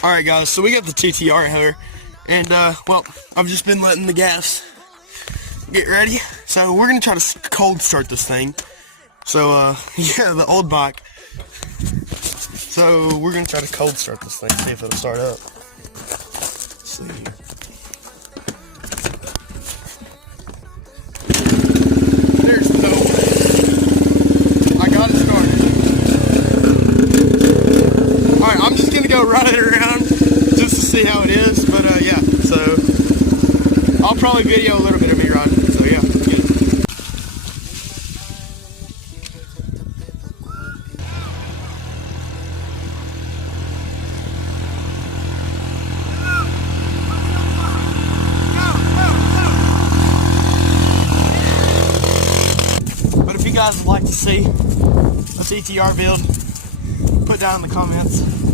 Alright guys, so we got the TTR here, and well, I've just been letting the gas get ready, so we're going to try to cold start this thing. So yeah, the old bike. So we're going to try to cold start this thing, see if it'll start up. Let's see. There's no way. I got it started. Alright, I'm just going to go ride it around just to see how it is, but yeah, so I'll probably video a little bit of me riding, so yeah. But if you guys would like to see a CTR build, put down in the comments.